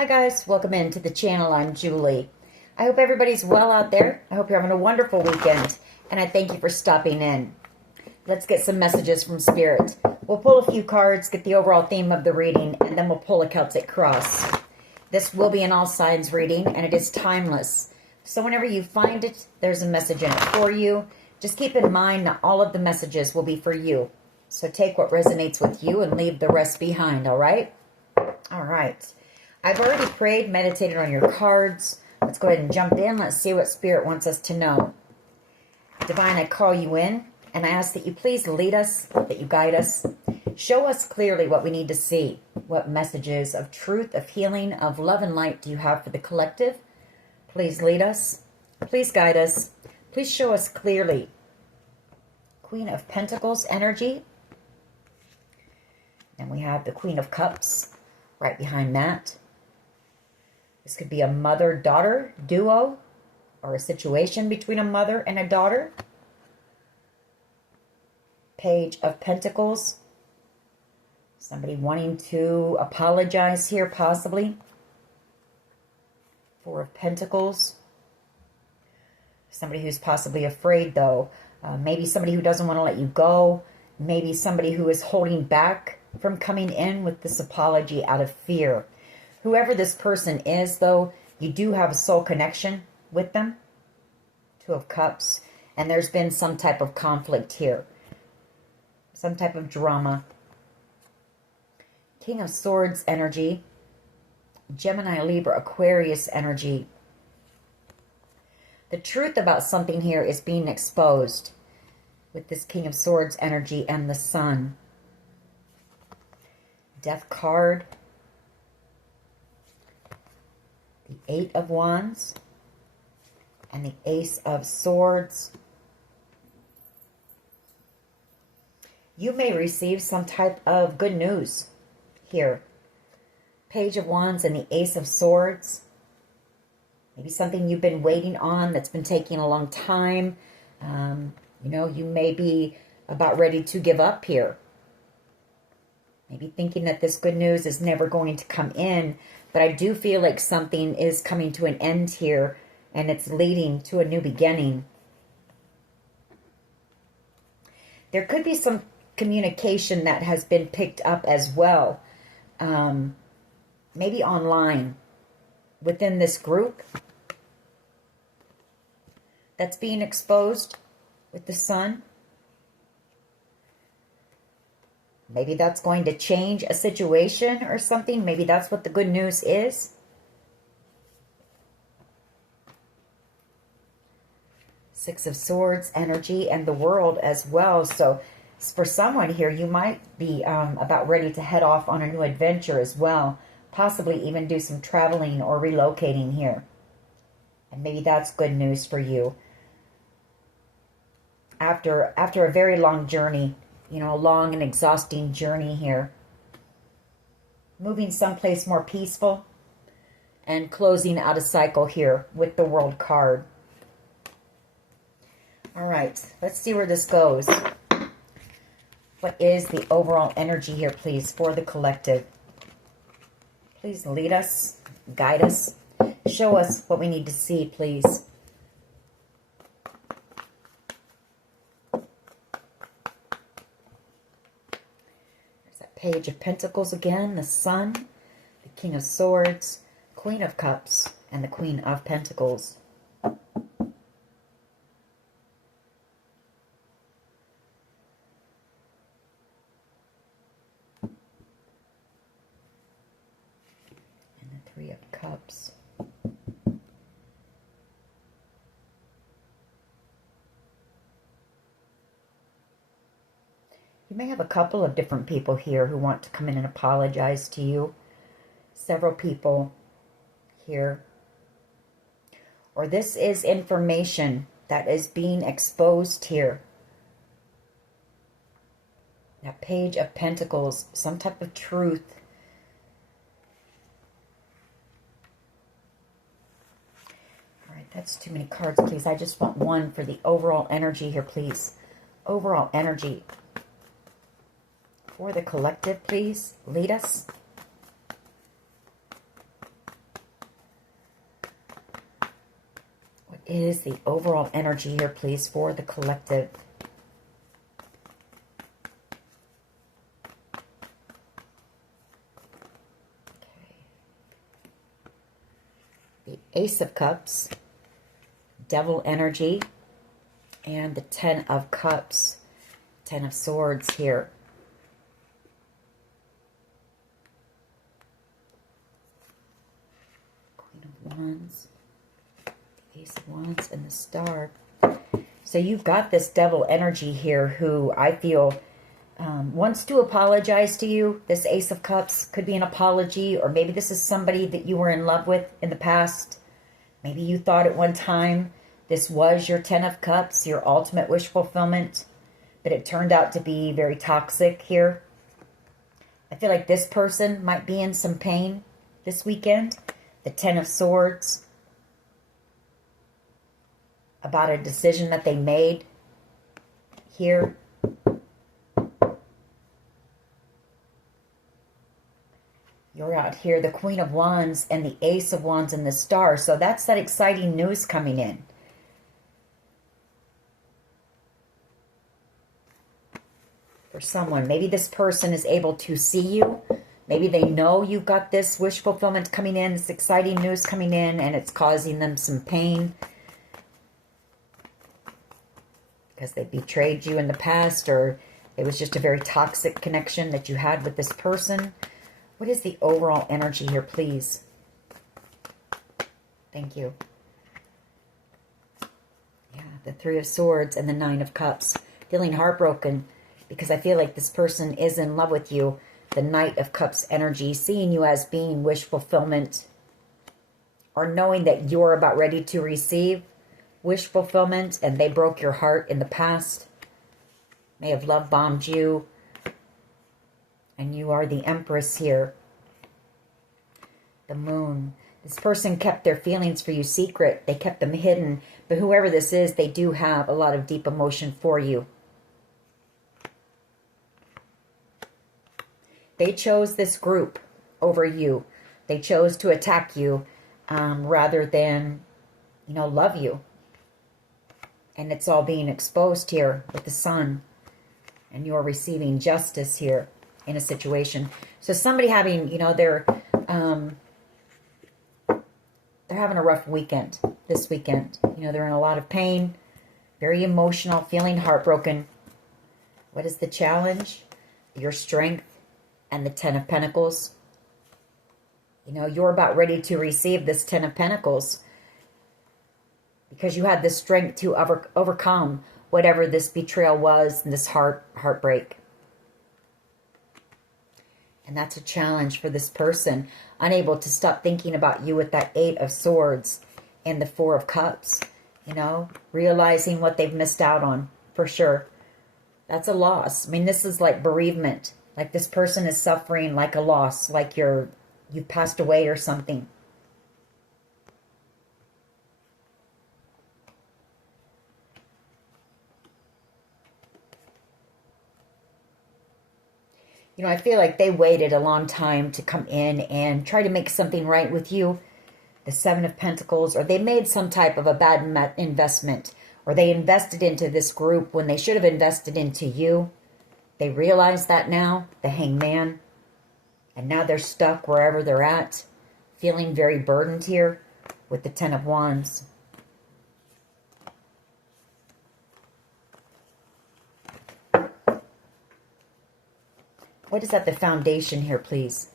Hi guys, welcome into the channel. I'm Julie. I hope everybody's well out there. I hope you're having a wonderful weekend, and I thank you for stopping in. Let's get some messages from Spirit. We'll pull a few cards, get the overall theme of the reading, and then we'll pull a Celtic cross. This will be an all signs reading, and it is timeless. So whenever you find it, there's a message in it for you. Just keep in mind that all of the messages will be for you. So take what resonates with you and leave the rest behind, all right? All right. I've already prayed, meditated on your cards. Let's go ahead and jump in. Let's see what Spirit wants us to know. Divine, I call you in, and I ask that you please lead us, that you guide us. Show us clearly what we need to see. What messages of truth, of healing, of love and light do you have for the collective? Please lead us. Please guide us. Please show us clearly. Queen of Pentacles energy. And we have the Queen of Cups right behind that. This could be a mother-daughter duo or a situation between a mother and a daughter. Page of Pentacles. Somebody wanting to apologize here, possibly. Four of Pentacles. Somebody who's possibly afraid, though. Maybe somebody who doesn't want to let you go. Maybe somebody who is holding back from coming in with this apology out of fear. Whoever this person is, though, you do have a soul connection with them. Two of Cups. And there's been some type of conflict here. Some type of drama. King of Swords energy. Gemini, Libra, Aquarius energy. The truth about something here is being exposed with this King of Swords energy and the Sun. Death card. The Eight of Wands. And the Ace of Swords. You may receive some type of good news here. Page of Wands and the Ace of Swords. Maybe something you've been waiting on that's been taking a long time. You may be about ready to give up here. Maybe thinking that this good news is never going to come in. But I do feel like something is coming to an end here. And it's leading to a new beginning. There could be some communication that has been picked up as well. Maybe online. Within this group. That's being exposed with the Sun. Maybe that's going to change a situation or something. Maybe that's what the good news is. Six of Swords energy and the World as well. So for someone here, you might be about ready to head off on a new adventure as well. Possibly even do some traveling or relocating here. And maybe that's good news for you. After a very long journey, a long and exhausting journey here. Moving someplace more peaceful and closing out a cycle here with the World card. All right, let's see where this goes. What is the overall energy here, please, for the collective? Please lead us, guide us, show us what we need to see, please. Page of Pentacles again, the Sun, the King of Swords, Queen of Cups, and the Queen of Pentacles. And the Three of Cups. You may have a couple of different people here who want to come in and apologize to you. Several people here. Or this is information that is being exposed here. That Page of Pentacles, some type of truth. All right, that's too many cards, please. I just want one for the overall energy here, please. Overall energy. For the collective, please lead us. is the overall energy here, please, for the collective? The Ace of Cups, Devil energy, and the Ten of Cups, Ten of Swords here. Queen of Wands, Ace of Wands, and the Star. So you've got this Devil energy here who I feel wants to apologize to you. This Ace of Cups could be an apology, or maybe this is somebody that you were in love with in the past. Maybe you thought at one time this was your Ten of Cups, your ultimate wish fulfillment, but it turned out to be very toxic here. I feel like this person might be in some pain this weekend. The Ten of Swords, about a decision that they made here. You're out here, the Queen of Wands and the Ace of Wands and the Star. So that's that exciting news coming in. For someone, maybe this person is able to see you. Maybe they know you've got this wish fulfillment coming in, this exciting news coming in, and it's causing them some pain because they betrayed you in the past, or it was just a very toxic connection that you had with this person. What is the overall energy here, please? Thank you. Yeah, the Three of Swords and the Nine of Cups. Feeling heartbroken because I feel like this person is in love with you. The Knight of Cups energy, seeing you as being wish fulfillment, or knowing that you're about ready to receive wish fulfillment and they broke your heart in the past. May have love bombed you. And you are the Empress here. The Moon. This person kept their feelings for you secret. They kept them hidden. But whoever this is, they do have a lot of deep emotion for you. They chose this group over you. They chose to attack you rather than, love you. And it's all being exposed here with the Sun. And you're receiving justice here in a situation. So somebody having, they're having a rough weekend this weekend. They're in a lot of pain, very emotional, feeling heartbroken. What is the challenge? Your strength and the Ten of Pentacles. You're about ready to receive this Ten of Pentacles because you had the strength to overcome whatever this betrayal was and this heartbreak. And that's a challenge for this person, unable to stop thinking about you with that Eight of Swords and the Four of Cups, realizing what they've missed out on, for sure. That's a loss. I mean, this is like bereavement. Like this person is suffering like a loss, like you've passed away or something. I feel like they waited a long time to come in and try to make something right with you. The Seven of Pentacles, or they made some type of a bad investment, or they invested into this group when they should have invested into you. They realize that now, the Hangman, and now they're stuck wherever they're at, feeling very burdened here with the Ten of Wands. What is at the foundation here, please?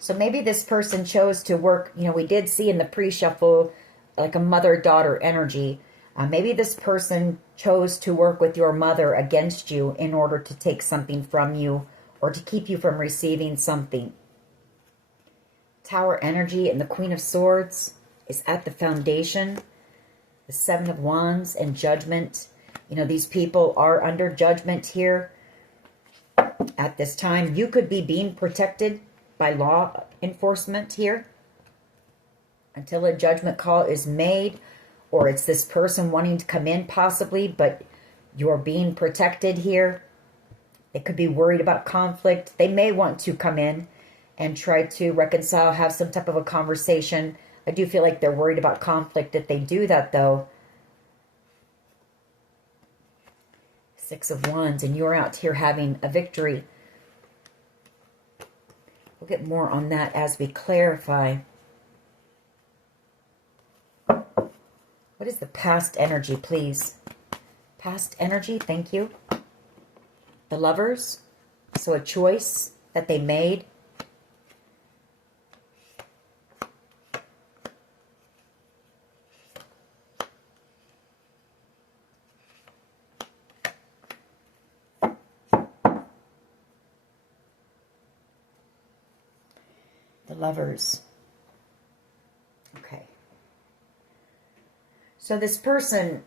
So maybe this person chose to work, we did see in the pre-shuffle like a mother-daughter energy. Maybe this person chose to work with your mother against you in order to take something from you or to keep you from receiving something. Tower energy and the Queen of Swords is at the foundation. The Seven of Wands and Judgment. These people are under judgment here at this time. You could be being protected by law enforcement here until a judgment call is made, or it's this person wanting to come in possibly, but you're being protected here. They could be worried about conflict. They may want to come in and try to reconcile, have some type of a conversation. I do feel like they're worried about conflict. If they do that, though, Six of Wands, and you're out here having a victory. We'll get more on that as we clarify. What is the past energy, please? Past energy, thank you. The Lovers. So a choice that they made. The Lovers. Okay. So this person,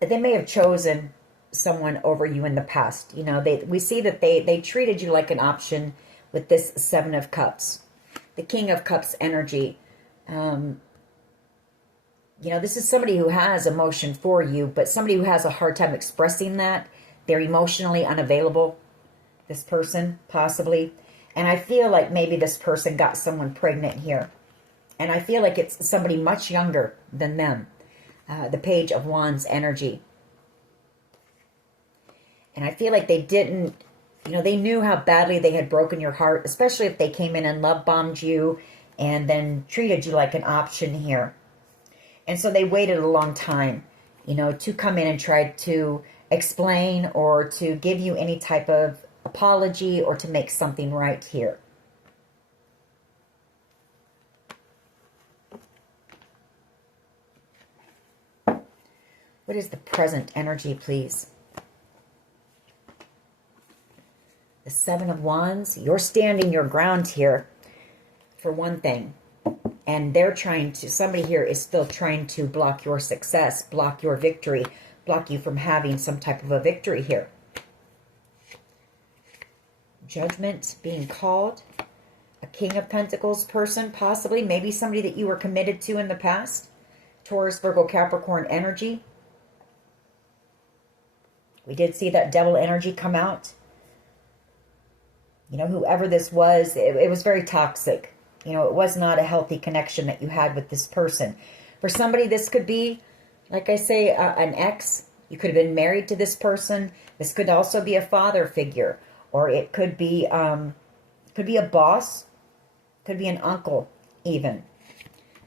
they may have chosen someone over you in the past. You know, we see that they treated you like an option with this Seven of Cups. The King of Cups energy. You know, this is somebody who has emotion for you, but somebody who has a hard time expressing that. They're emotionally unavailable, this person, possibly. And I feel like maybe this person got someone pregnant here. And I feel like it's somebody much younger than them. The Page of Wands energy. And I feel like they didn't, you know, they knew how badly they had broken your heart, especially if they came in and love bombed you and then treated you like an option here. And so they waited a long time, you know, to come in and try to explain or to give you any type of apology or to make something right here. What is the present energy, please? The Seven of Wands. You're standing your ground here, for one thing. And they're trying to, somebody here is still trying to block your success, block your victory, block you from having some type of a victory here. Judgment being called. A King of Pentacles person, possibly. Maybe somebody that you were committed to in the past. Taurus, Virgo, Capricorn energy. We did see that Devil energy come out. You know, whoever this was, it was very toxic. You know, it was not a healthy connection that you had with this person. For somebody, this could be, like I say, an ex. You could have been married to this person. This could also be a father figure. Or it could be a boss. Could be an uncle, even.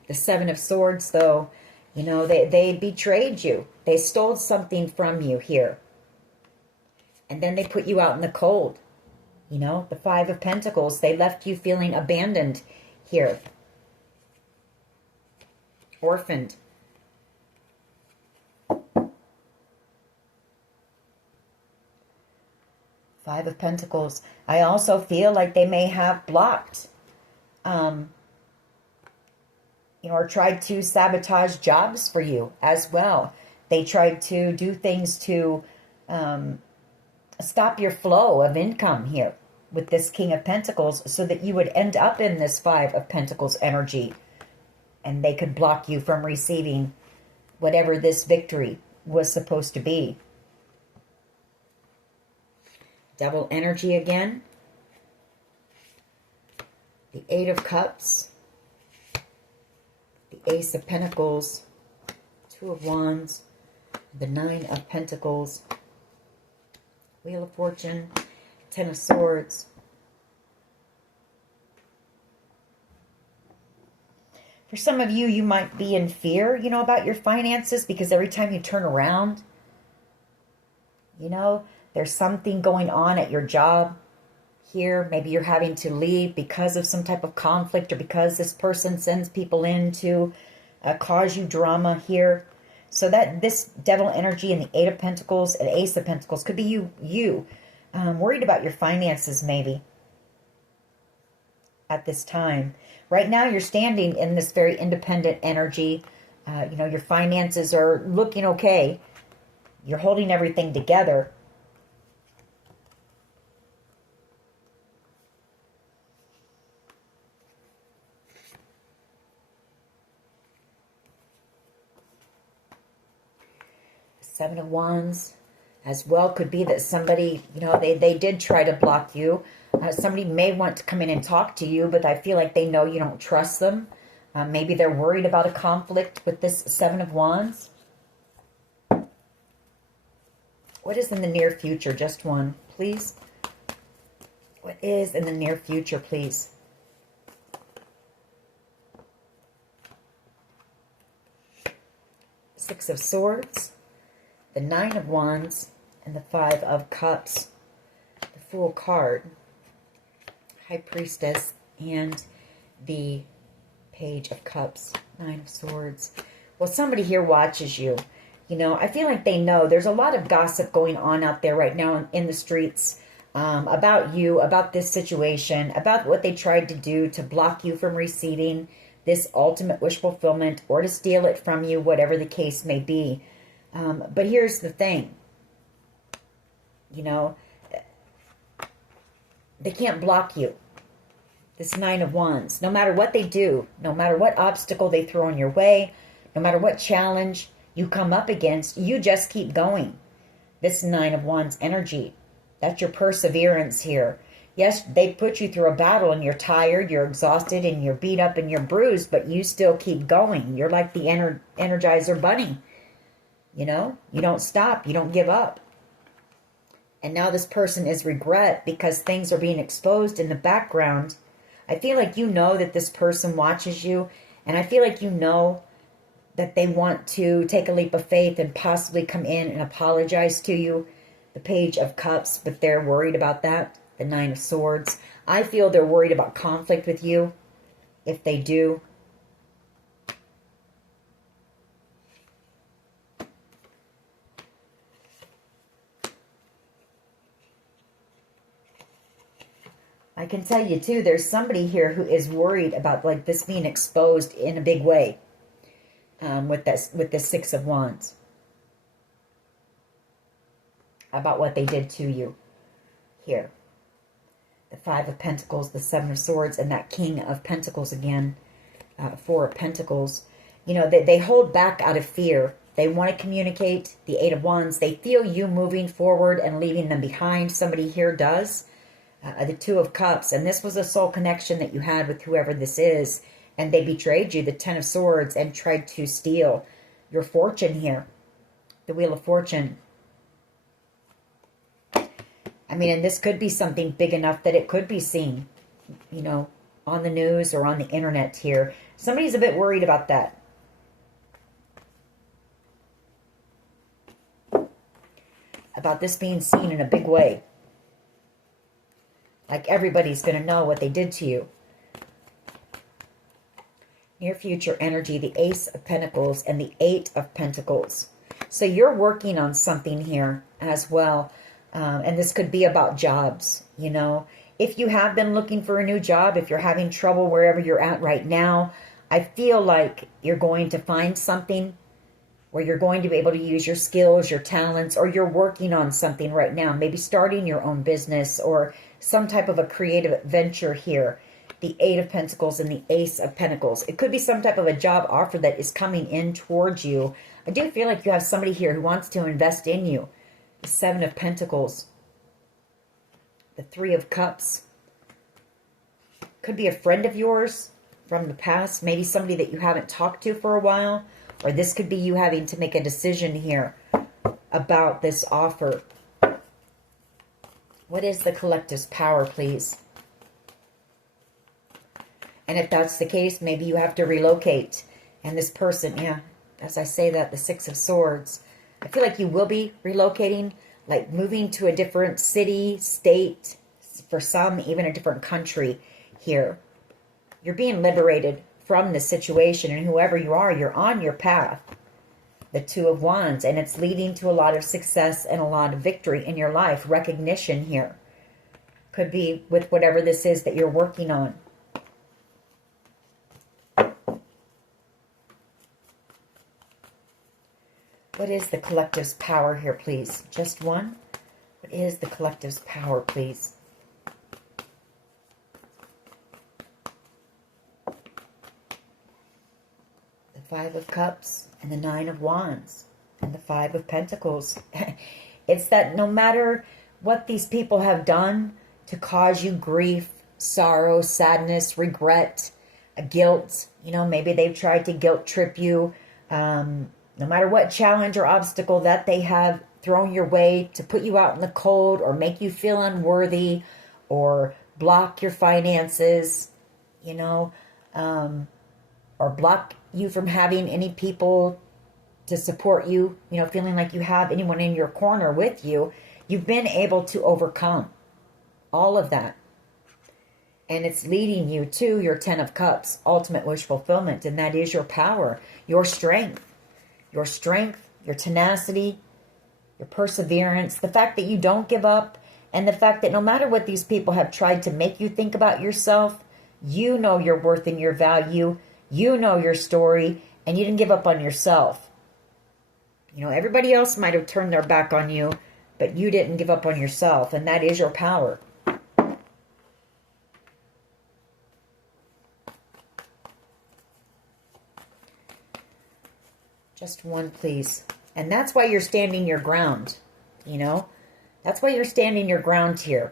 The Seven of Swords, though, you know, they betrayed you. They stole something from you here. And then they put you out in the cold. You know, the Five of Pentacles, they left you feeling abandoned here. Orphaned. Five of Pentacles. I also feel like they may have blocked, you know, or tried to sabotage jobs for you as well. They tried to do things to stop your flow of income here with this King of Pentacles so that you would end up in this Five of Pentacles energy and they could block you from receiving whatever this victory was supposed to be. Devil energy again. The Eight of Cups. The Ace of Pentacles. Two of Wands. The Nine of Pentacles. Wheel of Fortune, Ten of Swords. For some of you, you might be in fear, you know, about your finances because every time you turn around, you know, there's something going on at your job here. Maybe you're having to leave because of some type of conflict or because this person sends people in to cause you drama here. So that this Devil energy and the Eight of Pentacles and Ace of Pentacles could be you worried about your finances maybe at this time. Right now you're standing in this very independent energy. You know, your finances are looking okay. You're holding everything together. Seven of Wands, As well, could be that somebody, you know, they did try to block you. Somebody may want to come in and talk to you, but I feel like they know you don't trust them. Maybe they're worried about a conflict with this Seven of Wands. What is in the near future? Just one, please. What is in the near future, please? Six of Swords, the Nine of Wands, and the Five of Cups. The Fool card, High Priestess, and the Page of Cups, Nine of Swords. Well, somebody here watches you. You know, I feel like they know. There's a lot of gossip going on out there right now in the streets about you, about this situation, about what they tried to do to block you from receiving this ultimate wish fulfillment or to steal it from you, whatever the case may be. But here's the thing. You know, they can't block you. This Nine of Wands, no matter what they do, no matter what obstacle they throw in your way, no matter what challenge you come up against, you just keep going. This Nine of Wands energy, that's your perseverance here. Yes, they put you through a battle and you're tired, you're exhausted, and you're beat up and you're bruised, but you still keep going. You're like the Energizer Bunny. You know, you don't stop, you don't give up. And now this person is regret because things are being exposed in the background. I feel like you know that this person watches you, and I feel like you know that they want to take a leap of faith and possibly come in and apologize to you. The Page of Cups, but they're worried about that. The Nine of Swords. I feel they're worried about conflict with you. If they do. I can tell you too, there's somebody here who is worried about like this being exposed in a big way. With this Six of Wands. About what they did to you here. The Five of Pentacles, the Seven of Swords, and that King of Pentacles again. Four of Pentacles. You know, they hold back out of fear. They want to communicate. The Eight of Wands, they feel you moving forward and leaving them behind. Somebody here does. The Two of Cups, and this was a soul connection that you had with whoever this is, and they betrayed you, the Ten of Swords, and tried to steal your fortune here. The Wheel of Fortune. I mean, and this could be something big enough that it could be seen, you know, on the news or on the internet here. Somebody's a bit worried about that. About this being seen in a big way. Like everybody's going to know what they did to you. Near future energy, the Ace of Pentacles and the Eight of Pentacles. So you're working on something here as well. And this could be about jobs, you know. If you have been looking for a new job, if you're having trouble wherever you're at right now, I feel like you're going to find something where you're going to be able to use your skills, your talents, or you're working on something right now. Maybe starting your own business or some type of a creative venture here. The Eight of Pentacles and the Ace of Pentacles. It could be some type of a job offer that is coming in towards you. I do feel like you have somebody here who wants to invest in you. The Seven of Pentacles. The Three of Cups. Could be a friend of yours from the past. Maybe somebody that you haven't talked to for a while. Or this could be you having to make a decision here about this offer. What is the collective's power, please? And if that's the case, maybe you have to relocate. And this person, yeah, as I say that, the Six of Swords. I feel like you will be relocating, like moving to a different city, state, for some, even a different country here. You're being liberated from the situation, and whoever you are, you're on your path. The Two of Wands, and it's leading to a lot of success and a lot of victory in your life. Recognition here. Could be with whatever this is that you're working on. What is the collective's power here, please? Just one? What is the collective's power, please? The Five of Cups and the Nine of Wands and the Five of Pentacles. It's that no matter what these people have done to cause you grief, sorrow, sadness, regret, guilt, maybe they've tried to guilt trip you, no matter what challenge or obstacle that they have thrown your way to put you out in the cold or make you feel unworthy or block your finances, or block you from having any people to support you, feeling like you have anyone in your corner with you, you've been able to overcome all of that. And it's leading you to your 10 of Cups, ultimate wish fulfillment. And that is your power, your strength, your tenacity, your perseverance, the fact that you don't give up, and the fact that no matter what these people have tried to make you think about yourself, you know your worth and your value, you know your story, and you didn't give up on yourself. Everybody else might have turned their back on you, but you didn't give up on yourself, and that is your power. Just one, please. And that's why you're standing your ground, That's why you're standing your ground here.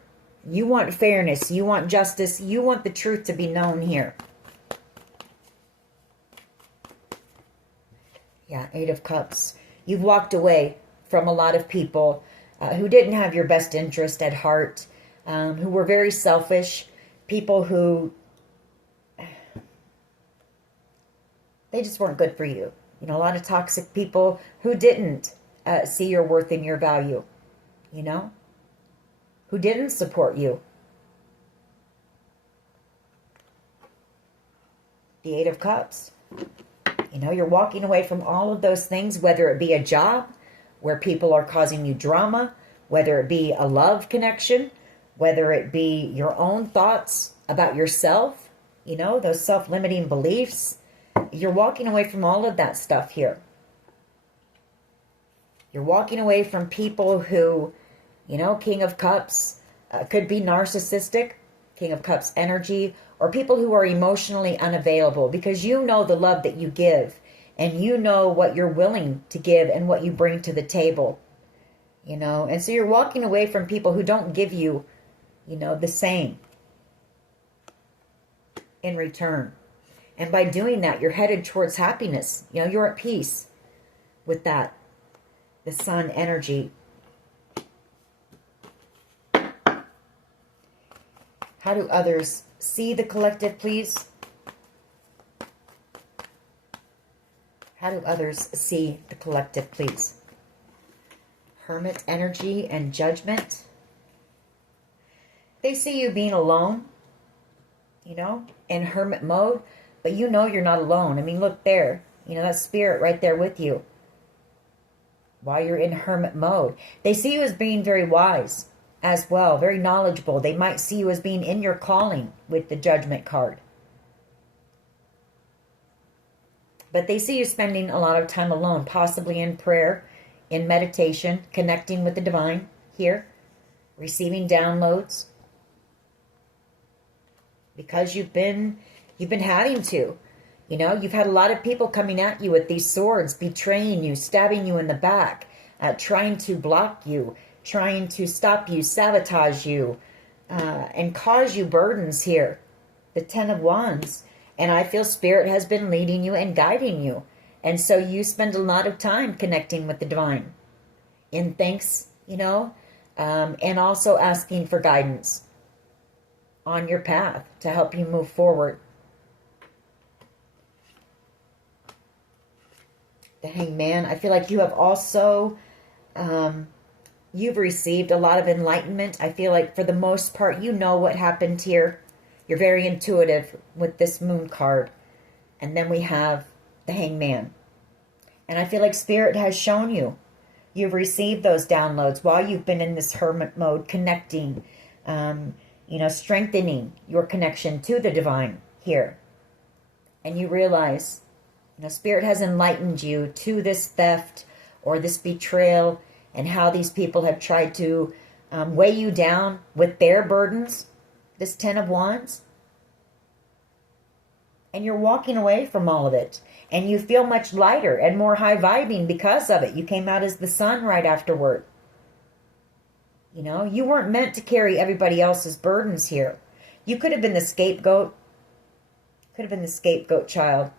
You want fairness. You want justice. You want the truth to be known here. Yeah, 8 of Cups. You've walked away from a lot of people who didn't have your best interest at heart, who were very selfish, people who, they just weren't good for you. A lot of toxic people who didn't see your worth and your value, who didn't support you. The 8 of Cups. You're walking away from all of those things, whether it be a job where people are causing you drama, whether it be a love connection, whether it be your own thoughts about yourself, those self-limiting beliefs. You're walking away from all of that stuff here. You're walking away from people who, King of Cups, could be narcissistic, King of Cups energy, or people who are emotionally unavailable, because you know the love that you give, and you know what you're willing to give and what you bring to the table, and so you're walking away from people who don't give you, the same in return. And by doing that, you're headed towards happiness. You're at peace with that. The Sun energy. How do others see the collective, please? How do others see the collective, please? Hermit energy and Judgment. They see you being alone, in hermit mode, but you're not alone. I mean, look there. That spirit right there with you. While you're in hermit mode. They see you as being very wise as well, very knowledgeable. They might see you as being in your calling with the Judgment card. But they see you spending a lot of time alone, possibly in prayer, in meditation, connecting with the divine here, receiving downloads. Because you've been having to. You've had a lot of people coming at you with these swords, betraying you, stabbing you in the back, trying to block you, trying to stop you, sabotage you, and cause you burdens here. The 10 of Wands. And I feel Spirit has been leading you and guiding you. And so you spend a lot of time connecting with the divine. In thanks, and also asking for guidance on your path to help you move forward. The Hangman. I feel like you have also, you've received a lot of enlightenment. I feel like for the most part, you know what happened here. You're very intuitive with this Moon card. And then we have the Hangman. And I feel like Spirit has shown you. You've received those downloads while you've been in this hermit mode, connecting, strengthening your connection to the divine here. And you realize, Spirit has enlightened you to this theft or this betrayal and how these people have tried to weigh you down with their burdens, this 10 of Wands. And you're walking away from all of it. And you feel much lighter and more high-vibing because of it. You came out as the sun right afterward. You know, you weren't meant to carry everybody else's burdens here. You could have been the scapegoat. Could have been the scapegoat child.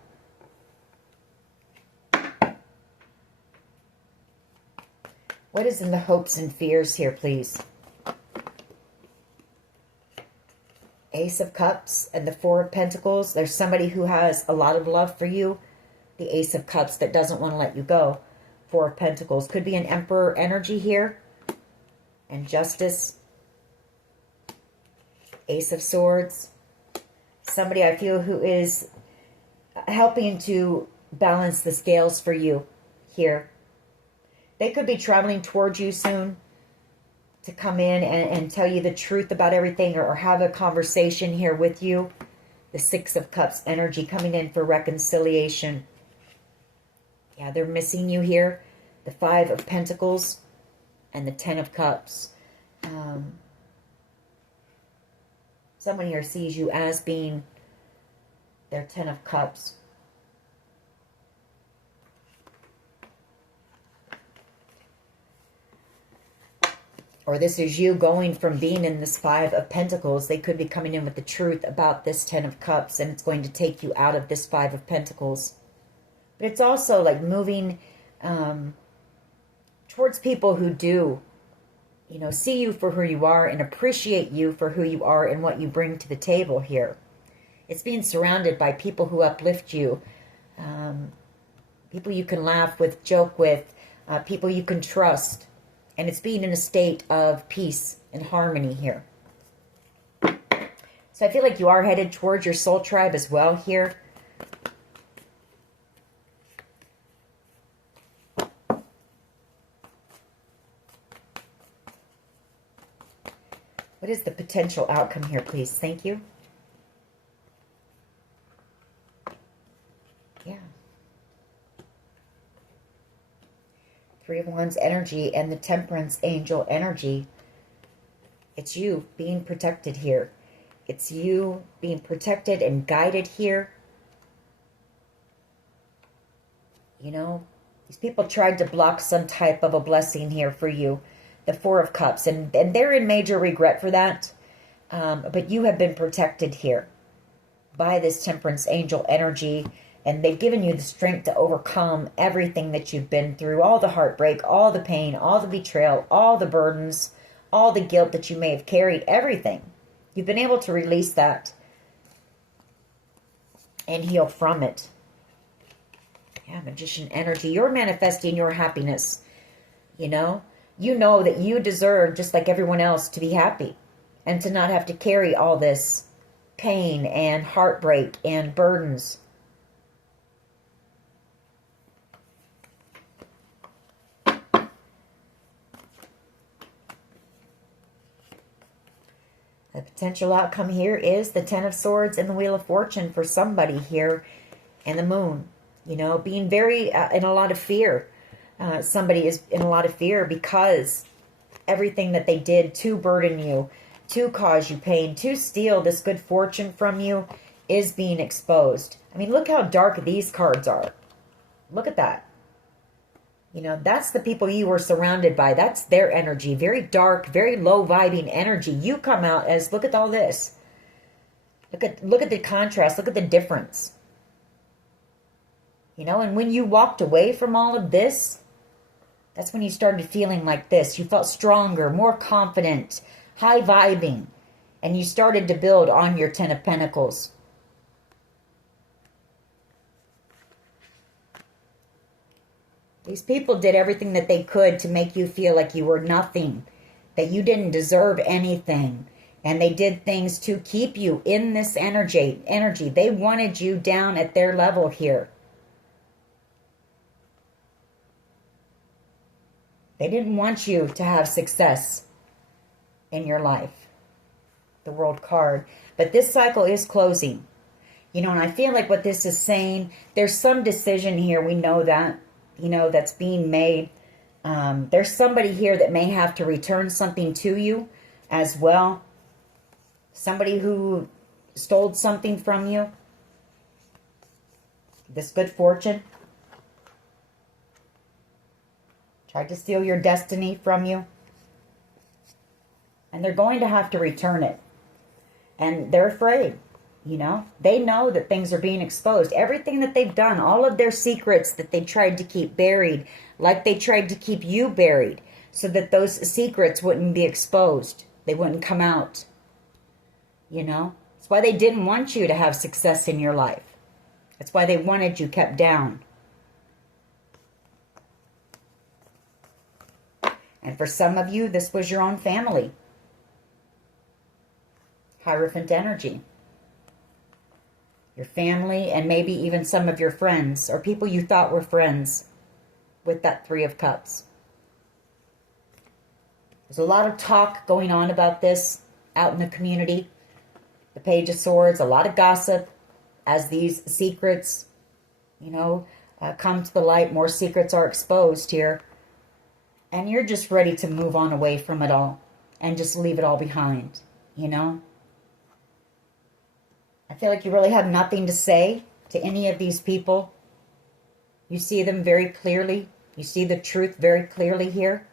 What is in the hopes and fears here, please? Ace of Cups and the Four of Pentacles. There's somebody who has a lot of love for you. The Ace of Cups that doesn't want to let you go. Four of Pentacles. Could be an Emperor energy here. And Justice. Ace of Swords. Somebody I feel who is helping to balance the scales for you here. They could be traveling towards you soon to come in and tell you the truth about everything, or have a conversation here with you. The Six of Cups energy coming in for reconciliation. Yeah, they're missing you here. The Five of Pentacles and the Ten of Cups. Someone here sees you as being their Ten of Cups. Or this is you going from being in this Five of Pentacles. They could be coming in with the truth about this Ten of Cups, and it's going to take you out of this Five of Pentacles. But it's also like moving towards people who do, you know, see you for who you are and appreciate you for who you are and what you bring to the table here. It's being surrounded by people who uplift you, people you can laugh with, joke with, people you can trust. And it's being in a state of peace and harmony here. So I feel like you are headed towards your soul tribe as well here. What is the potential outcome here, please? Thank you. Yeah. Three of Wands energy and the Temperance angel energy. It's you being protected here. It's you being protected and guided here. You know, these people tried to block some type of a blessing here for you. The Four of Cups. And they're in major regret for that. But you have been protected here by this Temperance angel energy. And they've given you the strength to overcome everything that you've been through. All the heartbreak, all the pain, all the betrayal, all the burdens, all the guilt that you may have carried. Everything. You've been able to release that and heal from it. Yeah, Magician energy. You're manifesting your happiness. You know that you deserve, just like everyone else, to be happy. And to not have to carry all this pain and heartbreak and burdens. The potential outcome here is the Ten of Swords and the Wheel of Fortune for somebody here, and the Moon. You know, being very in a lot of fear. Somebody is in a lot of fear because everything that they did to burden you, to cause you pain, to steal this good fortune from you is being exposed. I mean, look how dark these cards are. Look at that. You know, that's the people you were surrounded by. That's their energy. Very dark, very low vibing energy. You come out as, look at all this. Look at the contrast. Look at the difference. You know, and when you walked away from all of this, that's when you started feeling like this. You felt stronger, more confident, high vibing. And you started to build on your Ten of Pentacles. These people did everything that they could to make you feel like you were nothing, that you didn't deserve anything. And they did things to keep you in this energy. They wanted you down at their level here. They didn't want you to have success in your life. The World card. But this cycle is closing. You know, and I feel like what this is saying, there's some decision here. We know that. You know, that's being made. There's somebody here that may have to return something to you as well. Somebody who stole something from you. This good fortune. Tried to steal your destiny from you. And they're going to have to return it. And they're afraid, you know. They know that things are being exposed. Everything that they've done, all of their secrets that they tried to keep buried, like they tried to keep you buried, so that those secrets wouldn't be exposed. They wouldn't come out, you know. That's why they didn't want you to have success in your life. That's why they wanted you kept down. And for some of you, this was your own family. Hierophant energy. Your family and maybe even some of your friends or people you thought were friends with that Three of Cups. There's a lot of talk going on about this out in the community. The Page of Swords, a lot of gossip as these secrets, you know, come to the light. More secrets are exposed here. And you're just ready to move on away from it all and just leave it all behind, you know. I feel like you really have nothing to say to any of these people. You see them very clearly. You see the truth very clearly here.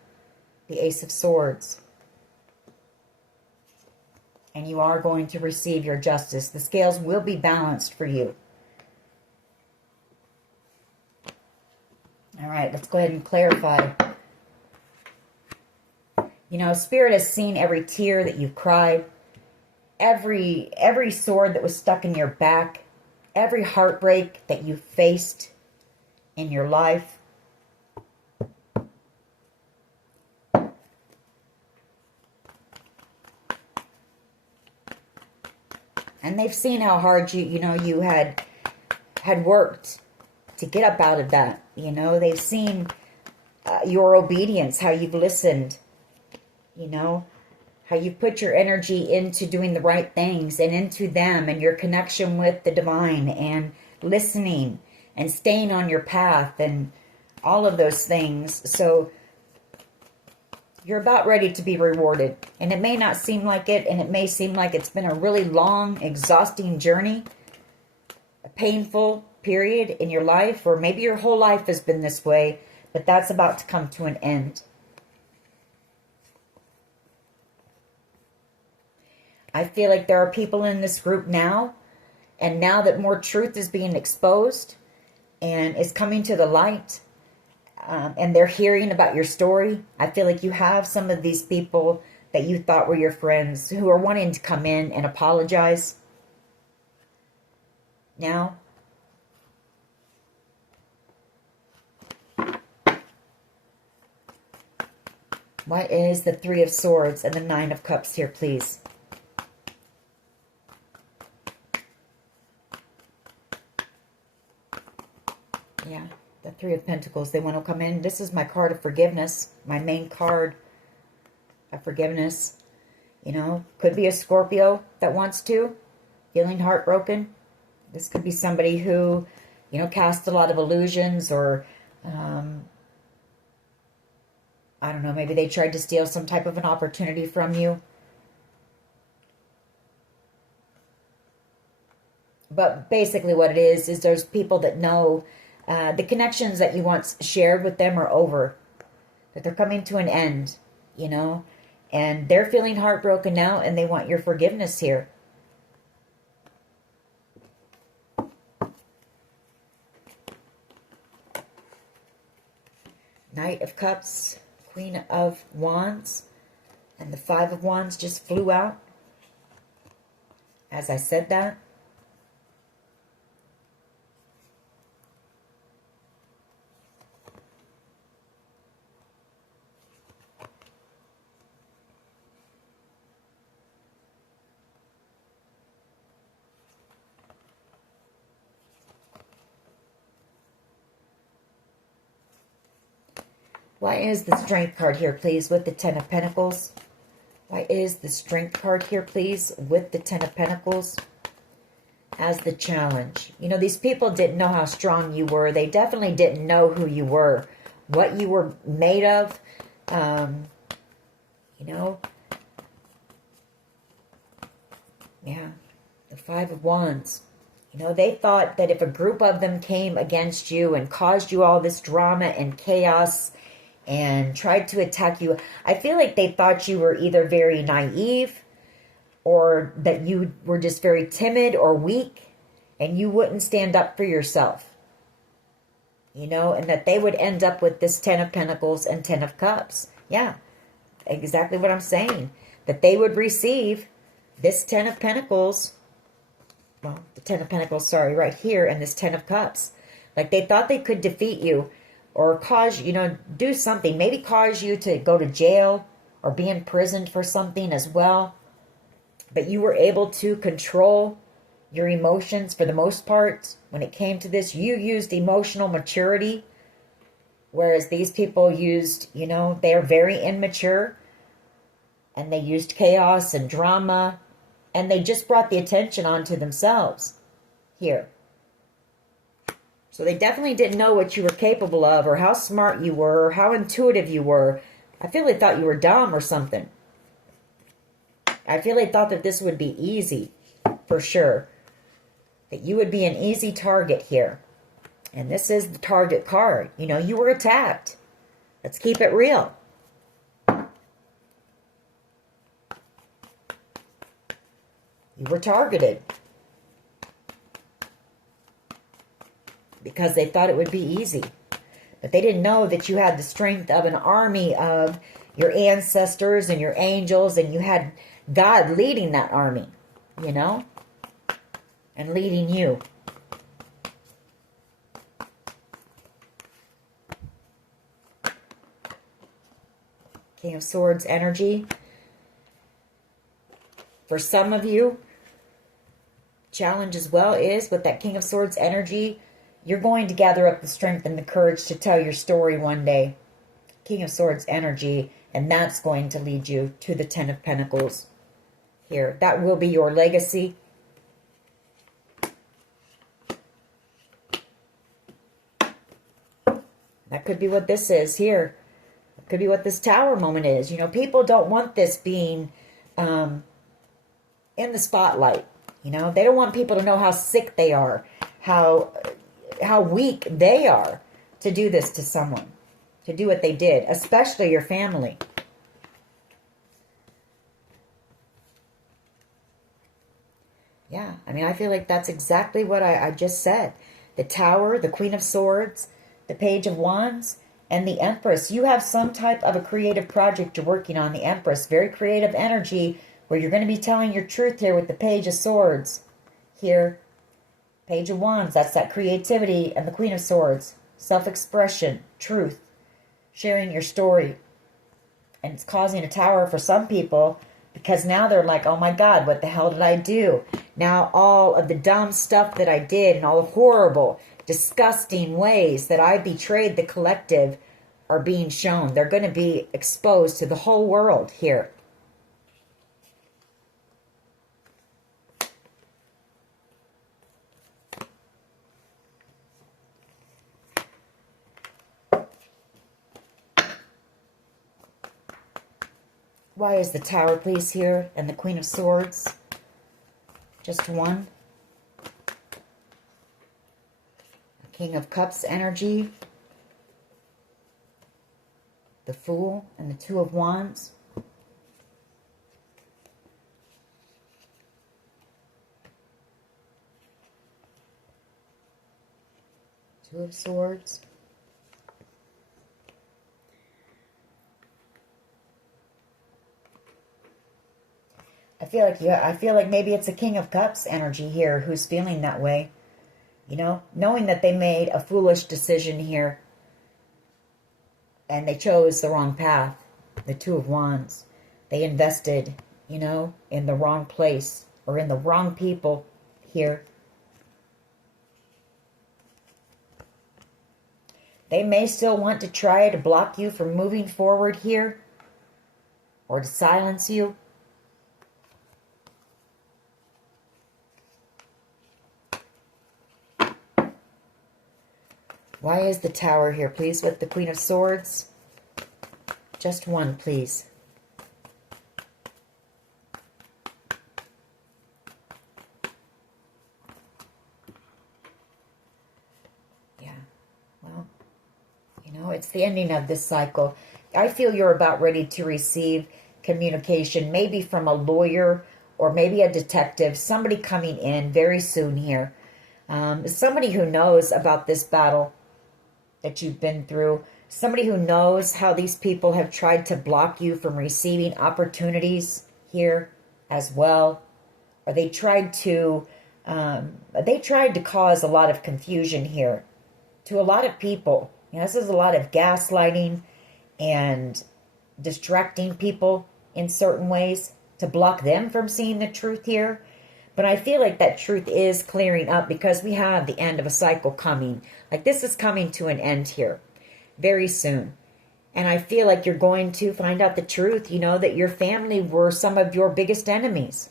The Ace of Swords. And you are going to receive your justice. The scales will be balanced for you. All right, let's go ahead and clarify. You know, Spirit has seen every tear that you've cried, every sword that was stuck in your back, every heartbreak that you faced in your life. And they've seen how hard you had worked to get up out of that. You know, they've seen your obedience, how you've listened. You know, how you put your energy into doing the right things and into them and your connection with the divine and listening and staying on your path and all of those things. So you're about ready to be rewarded. And it may not seem like it, and it may seem like it's been a really long, exhausting journey, a painful period in your life, or maybe your whole life has been this way, but that's about to come to an end. I feel like there are people in this group now, and now that more truth is being exposed and is coming to the light, and they're hearing about your story, I feel like you have some of these people that you thought were your friends who are wanting to come in and apologize now. What is the Three of Swords and the Nine of Cups here, please? Yeah, the Three of Pentacles, they want to come in. This is my card of forgiveness, my main card of forgiveness. You know, could be a Scorpio that wants to, feeling heartbroken. This could be somebody who, you know, cast a lot of illusions, or, I don't know, maybe they tried to steal some type of an opportunity from you. But basically what it is there's people that know the connections that you once shared with them are over. That they're coming to an end, you know. And they're feeling heartbroken now, and they want your forgiveness here. Knight of Cups, Queen of Wands, and the Five of Wands just flew out as I said that. Why is the Strength card here, please, with the Ten of Pentacles? Why is the Strength card here, please, with the Ten of Pentacles as the challenge? You know, these people didn't know how strong you were. They definitely didn't know who you were, what you were made of. You know, yeah, the Five of Wands. You know, they thought that if a group of them came against you and caused you all this drama and chaos and tried to attack you. I feel like they thought you were either very naive or that you were just very timid or weak and you wouldn't stand up for yourself. You know, and that they would end up with this 10 of Pentacles and 10 of Cups. Yeah, exactly what I'm saying. That they would receive this 10 of Pentacles, well, the 10 of Pentacles, sorry, right here, and this 10 of Cups. Like they thought they could defeat you or cause, you know, do something. Maybe cause you to go to jail or be imprisoned for something as well. But you were able to control your emotions for the most part. When it came to this, you used emotional maturity. Whereas these people used, you know, they are very immature. And they used chaos and drama. And they just brought the attention onto themselves here. So they definitely didn't know what you were capable of or how smart you were or how intuitive you were. I feel they thought you were dumb or something. I feel they thought that this would be easy for sure. That you would be an easy target here. And this is the target card. You know, you were attacked. Let's keep it real. You were targeted. Because they thought it would be easy. But they didn't know that you had the strength of an army of your ancestors and your angels. And you had God leading that army. You know? And leading you. King of Swords energy. For some of you, challenge as well is with that King of Swords energy, you're going to gather up the strength and the courage to tell your story one day. King of Swords energy, and that's going to lead you to the 10 of Pentacles here. That will be your legacy. That could be what this is here. It could be what this Tower moment is. You know, people don't want this being in the spotlight. You know, they don't want people to know how sick they are, how weak they are to do this to someone, to do what they did, especially your family. Yeah, I mean, I feel like that's exactly what I just said. The Tower, the Queen of Swords, the Page of Wands, and the Empress. You have some type of a creative project you're working on. The Empress, very creative energy, where you're going to be telling your truth here with the Page of Swords. Here, Page of Wands, that's that creativity, and the Queen of Swords, self-expression, truth, sharing your story. And it's causing a tower for some people because now they're like, oh my God, what the hell did I do? Now all of the dumb stuff that I did and all the horrible, disgusting ways that I betrayed the collective are being shown. They're going to be exposed to the whole world here. Why is the Tower, please, here? And the Queen of Swords? Just one. King of Cups energy. The Fool and the Two of Wands. Two of Swords. I feel like maybe it's a King of Cups energy here who's feeling that way. You know, knowing that they made a foolish decision here and they chose the wrong path. The Two of Wands. They invested, you know, in the wrong place or in the wrong people here. They may still want to try to block you from moving forward here or to silence you. Why is the Tower here, please, with the Queen of Swords? Just one, please. Yeah, well, you know, it's the ending of this cycle. I feel you're about ready to receive communication, maybe from a lawyer or maybe a detective, somebody coming in very soon here. Somebody who knows about this battle that you've been through, somebody who knows how these people have tried to block you from receiving opportunities here as well, or they tried to cause a lot of confusion here to a lot of people. You know, this is a lot of gaslighting and distracting people in certain ways to block them from seeing the truth here. But I feel like that truth is clearing up because we have the end of a cycle coming. Like this is coming to an end here very soon. And I feel like you're going to find out the truth, you know, that your family were some of your biggest enemies.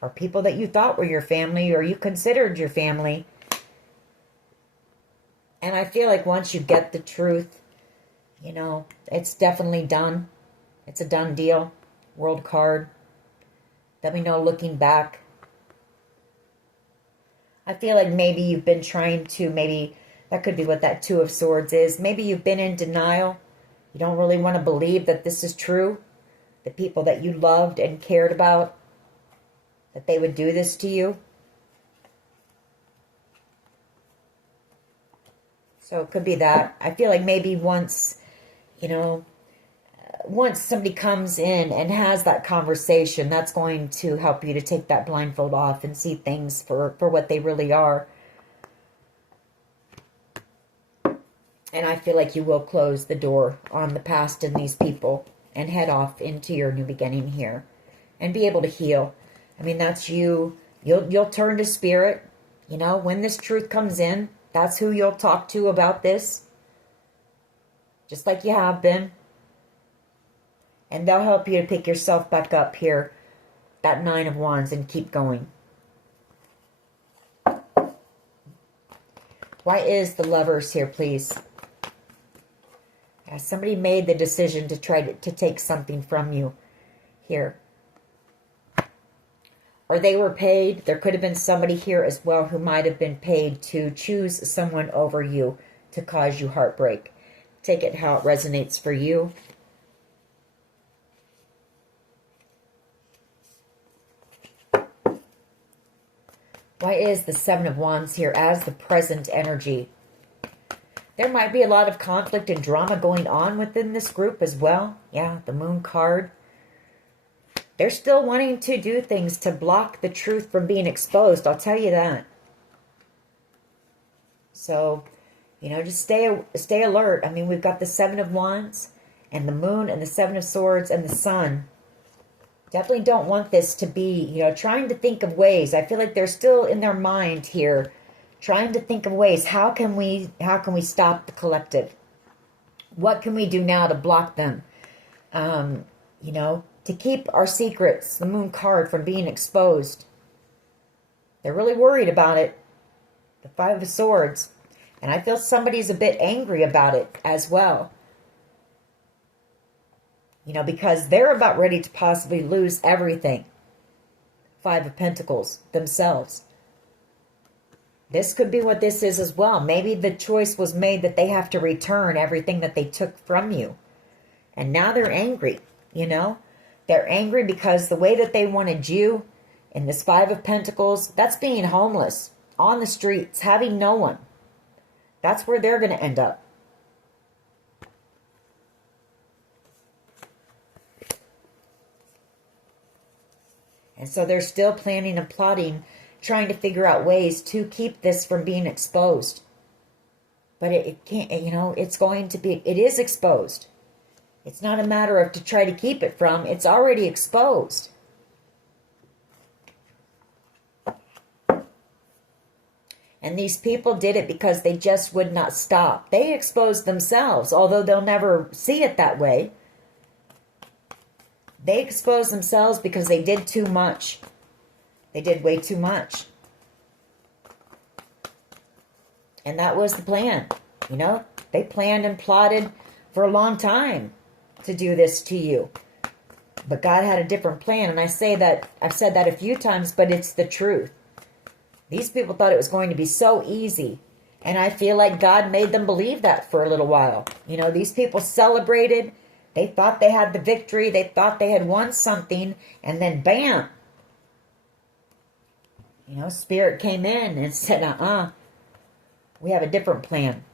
Or people that you thought were your family or you considered your family. And I feel like once you get the truth, you know, it's definitely done. It's a done deal. World card. Let me know looking back. I feel like maybe you've been trying to, maybe that could be what that Two of Swords is. Maybe you've been in denial. You don't really want to believe that this is true. The people that you loved and cared about, that they would do this to you. So it could be that. I feel like maybe once, you know, once somebody comes in and has that conversation, that's going to help you to take that blindfold off and see things for what they really are. And I feel like you will close the door on the past and these people and head off into your new beginning here and be able to heal. I mean, that's you. You'll turn to spirit. You know, when this truth comes in, that's who you'll talk to about this. Just like you have been. And they'll help you to pick yourself back up here. That Nine of Wands and keep going. Why is the Lovers here, please? Yeah, somebody made the decision to try to take something from you here. Or they were paid. There could have been somebody here as well who might have been paid to choose someone over you to cause you heartbreak. Take it how it resonates for you. Why is the Seven of Wands here as the present energy? There might be a lot of conflict and drama going on within this group as well. Yeah, the Moon card. They're still wanting to do things to block the truth from being exposed. I'll tell you that. So, you know, just stay alert. I mean, we've got the Seven of Wands and the Moon and the Seven of Swords and the Sun. Definitely don't want this to be, you know, trying to think of ways. I feel like they're still in their mind here, trying to think of ways. How can we stop the collective? What can we do now to block them? You know, to keep our secrets, the Moon card, from being exposed. They're really worried about it. The Five of Swords. And I feel somebody's a bit angry about it as well. You know, because they're about ready to possibly lose everything. Five of Pentacles themselves. This could be what this is as well. Maybe the choice was made that they have to return everything that they took from you. And now they're angry, you know. They're angry because the way that they wanted you in this Five of Pentacles, that's being homeless, on the streets, having no one. That's where they're going to end up. And so they're still planning and plotting, trying to figure out ways to keep this from being exposed. But it can't, you know, it's going to be, it is exposed. It's not a matter of to try to keep it from, it's already exposed. And these people did it because they just would not stop. They exposed themselves, although they'll never see it that way. They exposed themselves because they did too much. They did way too much. And that was the plan. You know, they planned and plotted for a long time to do this to you. But God had a different plan. And I say that, I've said that a few times, but it's the truth. These people thought it was going to be so easy. And I feel like God made them believe that for a little while. You know, these people celebrated. They thought they had the victory. They thought they had won something. And then bam. You know, Spirit came in and said, we have a different plan.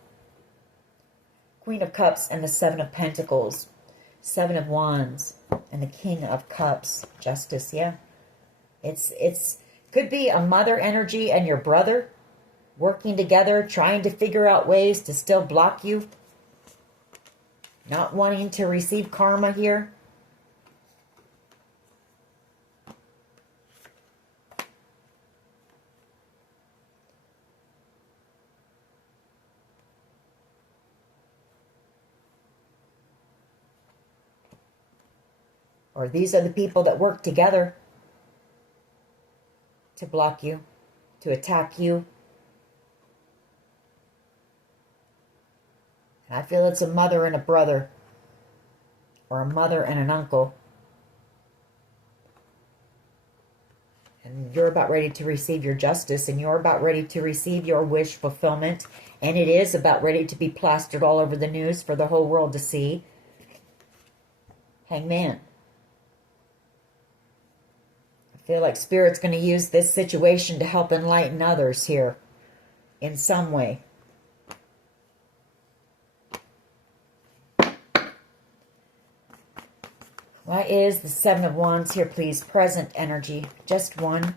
Queen of Cups and the Seven of Pentacles. Seven of Wands and the King of Cups. Justice, yeah. It's could be a mother energy and your brother working together, trying to figure out ways to still block you. Not wanting to receive karma here. Or these are the people that work together to block you, to attack you. And I feel it's a mother and a brother, or a mother and an uncle. And you're about ready to receive your justice, and you're about ready to receive your wish fulfillment. And it is about ready to be plastered all over the news for the whole world to see. Hangman. I feel like Spirit's going to use this situation to help enlighten others here in some way. Why is the Seven of Wands here, please? Present energy. Just one.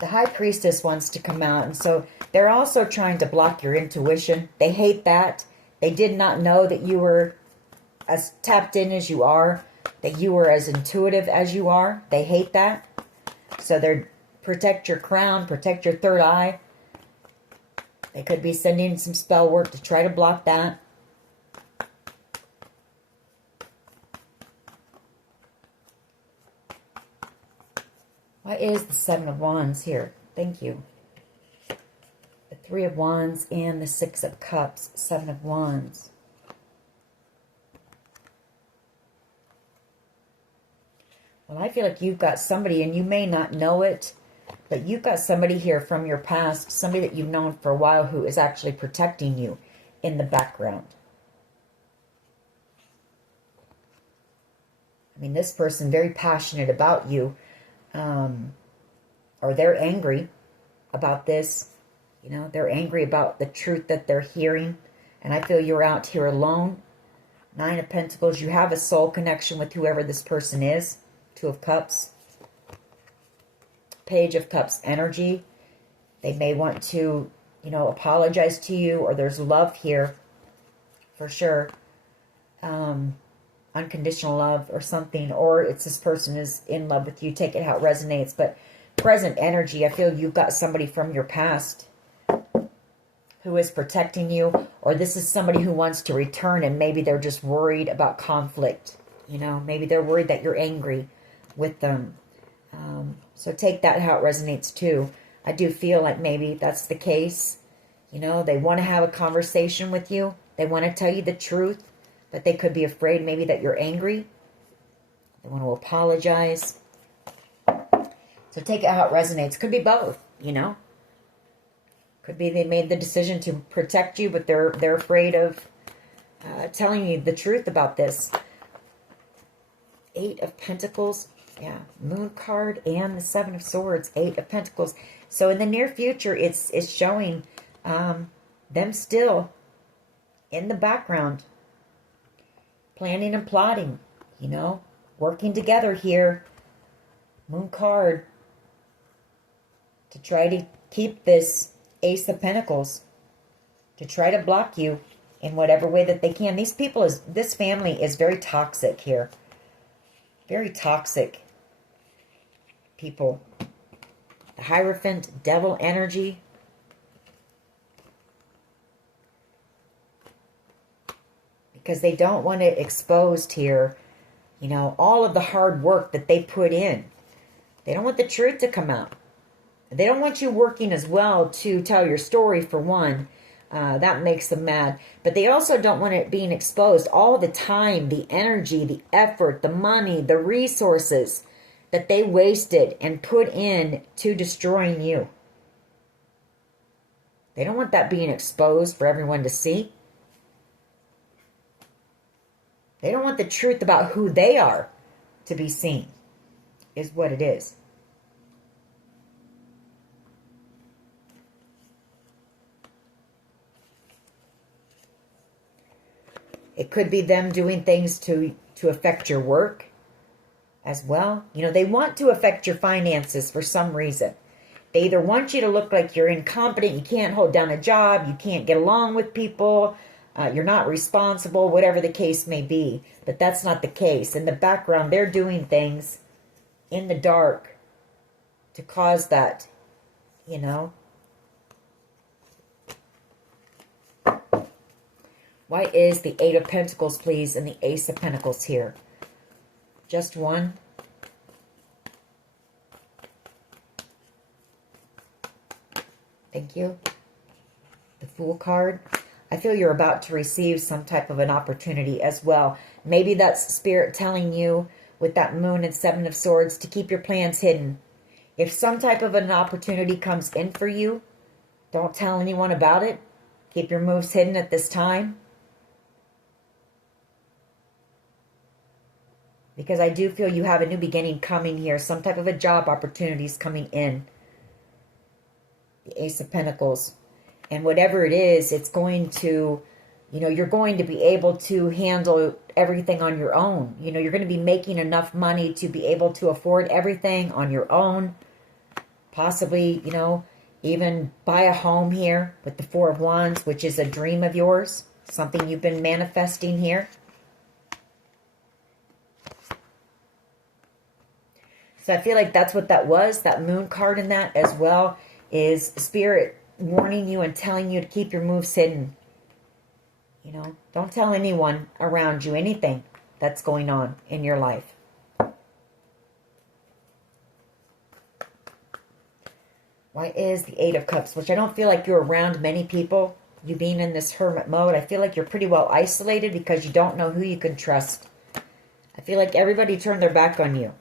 The High Priestess wants to come out. And so they're also trying to block your intuition. They hate that. They did not know that you were as tapped in as you are, that you were as intuitive as you are. They hate that. So they're protect your crown, protect your third eye. They could be sending some spell work to try to block that. Why is the Seven of Wands here? Thank you. The Three of Wands and the Six of Cups. Seven of Wands. Well, I feel like you've got somebody, and you may not know it, but you've got somebody here from your past, somebody that you've known for a while who is actually protecting you in the background. I mean, this person very passionate about you, or they're angry about this. You know, they're angry about the truth that they're hearing, and I feel you're out here alone. Nine of Pentacles, you have a soul connection with whoever this person is. Two of Cups. Page of Cups energy. They may want to, you know, apologize to you, or there's love here for sure. Unconditional love or something, or it's this person is in love with you. Take it how it resonates. But present energy, I feel you've got somebody from your past who is protecting you, or this is somebody who wants to return, and maybe they're just worried about conflict. You know, maybe they're worried that you're angry with them. So take that how it resonates too. I do feel like maybe that's the case. You know, they want to have a conversation with you. They want to tell you the truth, but they could be afraid maybe that you're angry. They want to apologize. So take it how it resonates. Could be both, you know. Could be they made the decision to protect you, but they're afraid of telling you the truth about this. Eight of Pentacles. Yeah, Moon card and the Seven of Swords. Eight of Pentacles. So in the near future, it's showing them still in the background, planning and plotting, you know, working together here. Moon card to try to keep this Ace of Pentacles, to try to block you in whatever way that they can. These people, this family is very toxic here. Very toxic people. The Hierophant, Devil energy. Because they don't want it exposed here, you know, all of the hard work that they put in. They don't want the truth to come out. They don't want you working as well to tell your story, for one. That makes them mad. But they also don't want it being exposed. All the time, the energy, the effort, the money, the resources that they wasted and put in to destroying you. They don't want that being exposed for everyone to see. They don't want the truth about who they are to be seen, is what it is. It could be them doing things to affect your work as well. You know, they want to affect your finances for some reason. They either want you to look like you're incompetent, you can't hold down a job, you can't get along with people, you're not responsible, whatever the case may be. But that's not the case. In the background, they're doing things in the dark to cause that, you know. Why is the Eight of Pentacles, please, and the Ace of Pentacles here? Just one. Thank you. The Fool card. I feel you're about to receive some type of an opportunity as well. Maybe that's Spirit telling you with that Moon and Seven of Swords to keep your plans hidden. If some type of an opportunity comes in for you, don't tell anyone about it. Keep your moves hidden at this time. Because I do feel you have a new beginning coming here. Some type of a job opportunity is coming in. The Ace of Pentacles. And whatever it is, it's going to, you know, you're going to be able to handle everything on your own. You know, you're going to be making enough money to be able to afford everything on your own. Possibly, you know, even buy a home here with the Four of Wands, which is a dream of yours. Something you've been manifesting here. So I feel like that's what that was. That Moon card in that as well is Spirit warning you and telling you to keep your moves hidden. You know, don't tell anyone around you anything that's going on in your life. Why is the Eight of Cups, which I don't feel like you're around many people, you being in this hermit mode. I feel like you're pretty well isolated because you don't know who you can trust. I feel like everybody turned their back on you.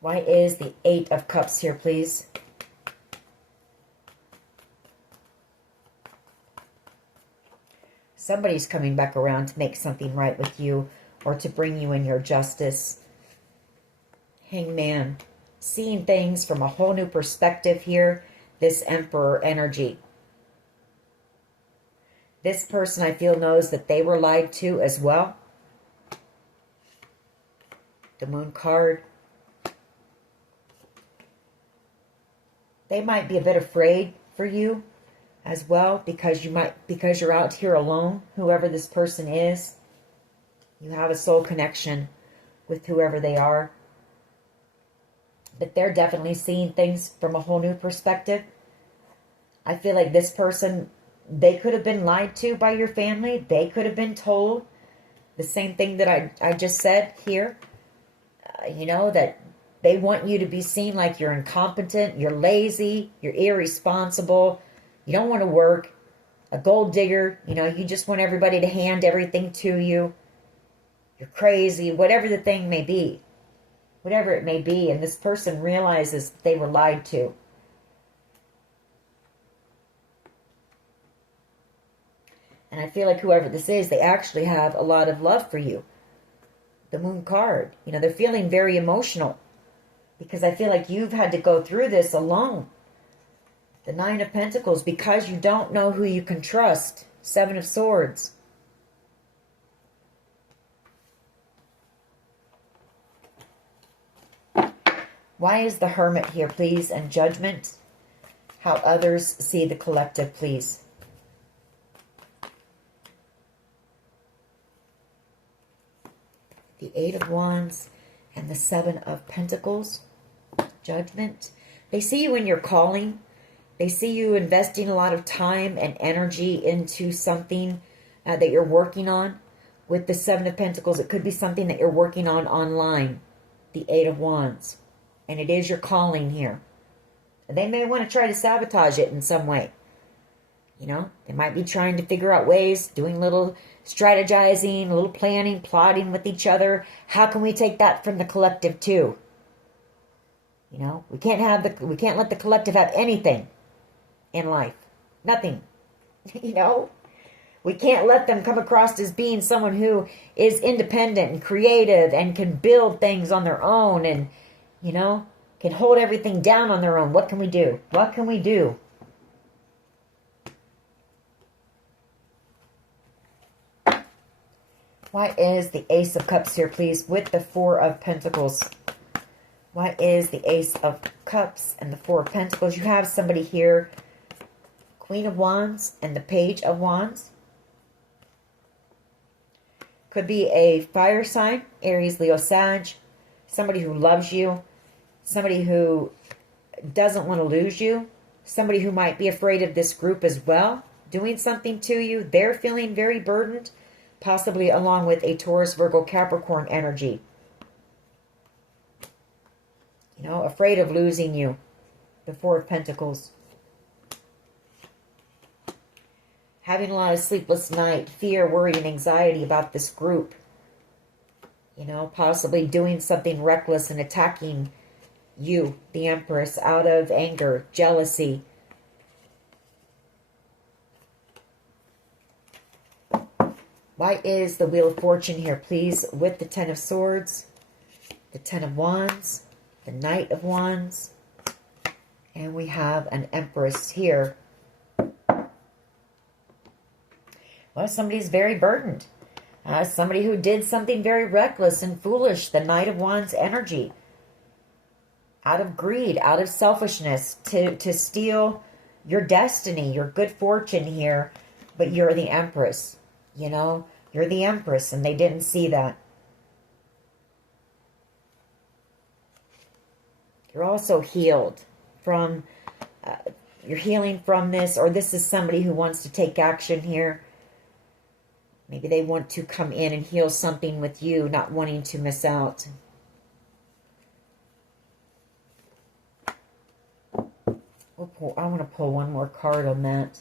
Why is the Eight of Cups here, please? Somebody's coming back around to make something right with you or to bring you in your justice. Hangman. Seeing things from a whole new perspective here. This Emperor energy. This person, I feel, knows that they were lied to as well. The Moon card. They might be a bit afraid for you as well because you're out here alone, whoever this person is. You have a soul connection with whoever they are. But they're definitely seeing things from a whole new perspective. I feel like this person, they could have been lied to by your family. They could have been told the same thing that I just said here. You know, that they want you to be seen like you're incompetent, you're lazy, you're irresponsible, you don't want to work, a gold digger, you know, you just want everybody to hand everything to you. You're crazy, whatever the thing may be. Whatever it may be, and this person realizes they were lied to. And I feel like whoever this is, they actually have a lot of love for you. The Moon card, you know, they're feeling very emotional. Because I feel like you've had to go through this alone. The Nine of Pentacles, because you don't know who you can trust. Seven of Swords. Why is the Hermit here, please? And Judgment. How others see the collective, please. The Eight of Wands and the Seven of Pentacles. Judgment. They see you in your calling. They see you investing a lot of time and energy into something that you're working on. With the Seven of Pentacles, it could be something that you're working on online. The Eight of Wands. And it is your calling here. They may want to try to sabotage it in some way. You know, they might be trying to figure out ways, doing little strategizing, a little planning, plotting with each other. How can we take that from the collective too? You know, we can't let the collective have anything in life. Nothing. You know, we can't let them come across as being someone who is independent and creative and can build things on their own and, you know, can hold everything down on their own. What can we do? What can we do? Why is the Ace of Cups here, please, with the Four of Pentacles? Why is the Ace of Cups and the Four of Pentacles? You have somebody here, Queen of Wands and the Page of Wands. Could be a fire sign, Aries, Leo, Sag. Somebody who loves you. Somebody who doesn't want to lose you. Somebody who might be afraid of this group as well, doing something to you. They're feeling very burdened, possibly along with a Taurus, Virgo, Capricorn energy. You know, afraid of losing you. The Four of Pentacles. Having a lot of sleepless night, fear, worry, and anxiety about this group. You know, possibly doing something reckless and attacking you, the Empress, out of anger, jealousy. Why is the Wheel of Fortune here, please, with the Ten of Swords, the Ten of Wands, the Knight of Wands, and we have an Empress here. Well, somebody's very burdened. Somebody who did something very reckless and foolish, the Knight of Wands energy. Out of greed, out of selfishness, to steal your destiny, your good fortune here, but you're the Empress. You know, you're the Empress, and they didn't see that. You're also healed from, you're healing from this, or this is somebody who wants to take action here. Maybe they want to come in and heal something with you, not wanting to miss out. I want to pull one more card on that.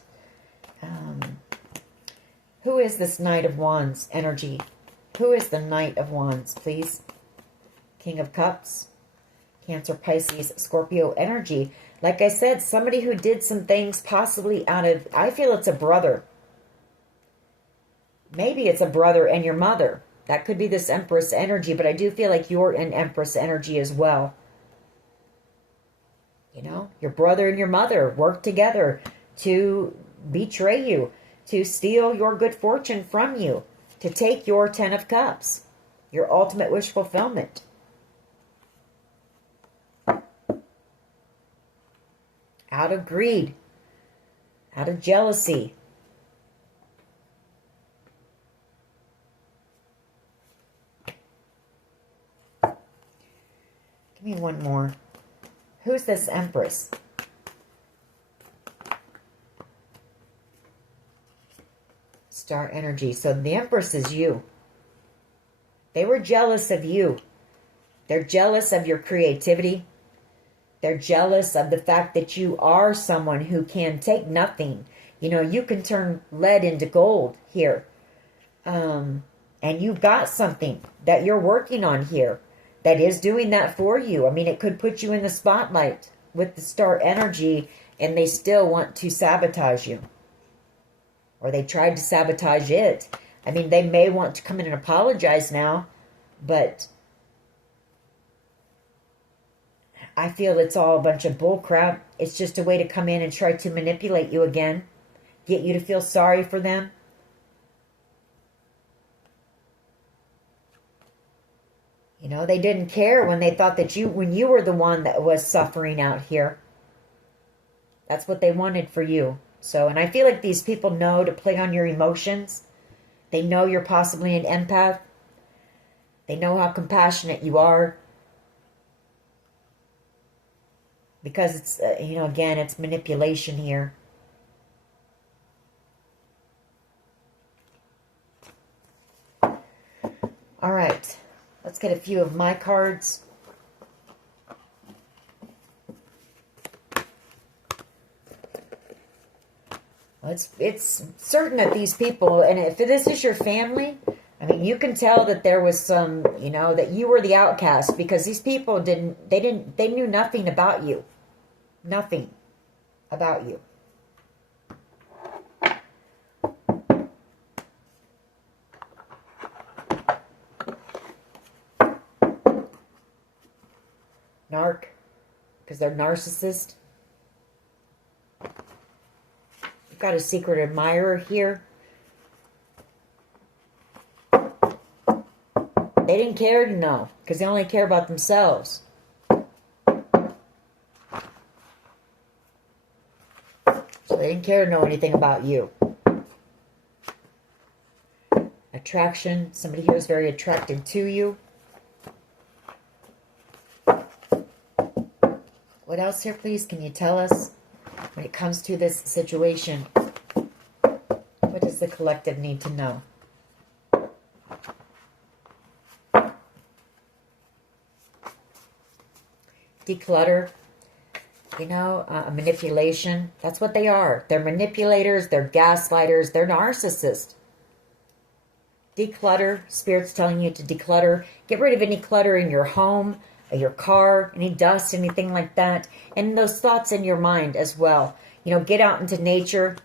Who is this Knight of Wands energy? Who is the Knight of Wands, please? King of Cups, Cancer, Pisces, Scorpio energy. Like I said, somebody who did some things possibly out of, I feel it's a brother. Maybe it's a brother and your mother. That could be this Empress energy, but I do feel like you're an Empress energy as well. You know, your brother and your mother work together to betray you, to steal your good fortune from you, to take your Ten of Cups, your ultimate wish fulfillment. Out of greed, out of jealousy. Give me one more. Who's this Empress? Star energy. So the Empress is you. They were jealous of you. They're jealous of your creativity. They're jealous of the fact that you are someone who can take nothing. You know, you can turn lead into gold here. And you've got something that you're working on here that is doing that for you. I mean, it could put you in the spotlight with the star energy, and they still want to sabotage you. Or they tried to sabotage it. I mean, they may want to come in and apologize now, but I feel it's all a bunch of bull crap. It's just a way to come in and try to manipulate you again, get you to feel sorry for them. You know, they didn't care when they thought that when you were the one that was suffering out here. That's what they wanted for you. So, and I feel like these people know to play on your emotions. They know you're possibly an empath. They know how compassionate you are. Because it's, you know, again, it's manipulation here. All right. Let's get a few of my cards. It's certain that these people, and if this is your family, I mean, you can tell that there was some, you know, that you were the outcast, because these people they knew nothing about you. Nothing about you. Narc, because they're narcissist. You've got a secret admirer here. They didn't care to know, because they only care about themselves. So they didn't care to know anything about you. Attraction. Somebody here is very attracted to you. What else here, please? Can you tell us when it comes to this situation? What does the collective need to know? Declutter. You know, manipulation. That's what they are. They're manipulators. They're gaslighters. They're narcissists. Declutter. Spirit's telling you to declutter. Get rid of any clutter in your home, your car, any dust, anything like that. And those thoughts in your mind as well. You know, get out into nature.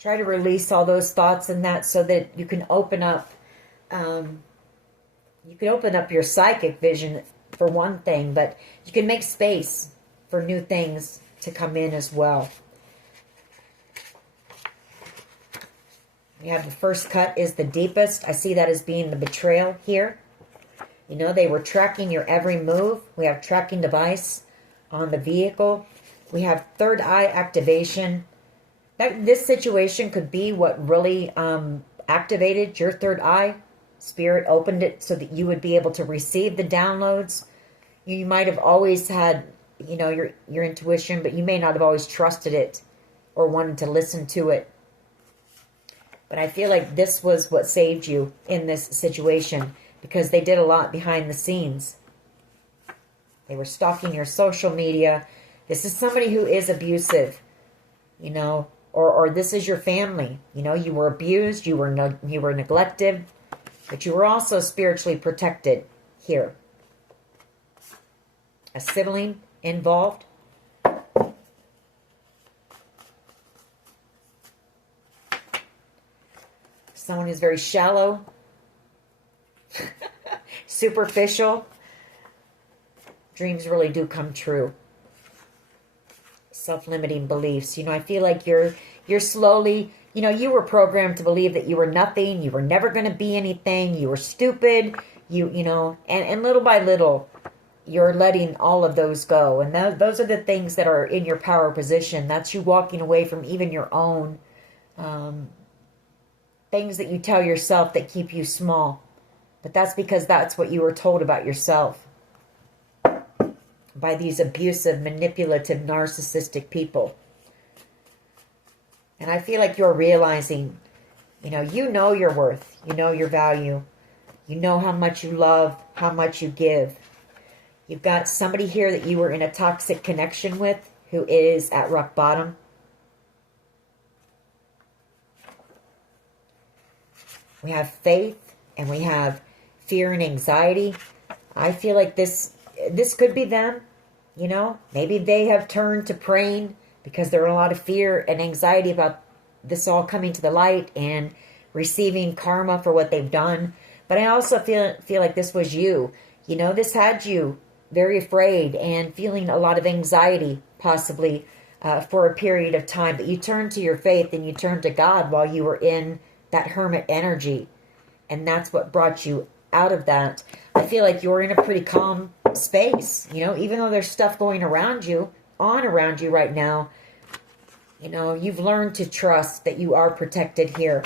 Try to release all those thoughts and that, so that you can open up. You can open up your psychic vision for one thing, but you can make space for new things to come in as well. We have the first cut is the deepest. I see that as being the betrayal here. You know, they were tracking your every move. We have tracking device on the vehicle. We have third eye activation. This situation could be what really activated your third eye. Spirit opened it so that you would be able to receive the downloads. You might have always had, you know, your intuition, but you may not have always trusted it or wanted to listen to it. But I feel like this was what saved you in this situation, because they did a lot behind the scenes. They were stalking your social media. This is somebody who is abusive, you know, or this is your family. You know, you were abused, you were neglected, but you were also spiritually protected here. A sibling involved. Someone who's very shallow, superficial. Dreams really do come true. Self-limiting beliefs. You know, I feel like you're slowly, you know, you were programmed to believe that you were nothing, you were never going to be anything, you were stupid, you know, and little by little, you're letting all of those go. And those are the things that are in your power position. That's you walking away from even your own things that you tell yourself that keep you small. But that's because that's what you were told about yourself by these abusive, manipulative, narcissistic people. And I feel like you're realizing, you know your worth, you know your value, you know how much you love, how much you give. You've got somebody here that you were in a toxic connection with who is at rock bottom. We have faith and we have fear and anxiety. I feel like this could be them, you know. Maybe they have turned to praying because there are a lot of fear and anxiety about this all coming to the light and receiving karma for what they've done. But I also feel like this was you. You know, this had you very afraid and feeling a lot of anxiety, possibly, for a period of time. But you turned to your faith and you turned to God while you were in that hermit energy. And that's what brought you out of that. I feel like you're in a pretty calm space, you know, even though there's stuff going around you right now. You know, you've learned to trust that you are protected here.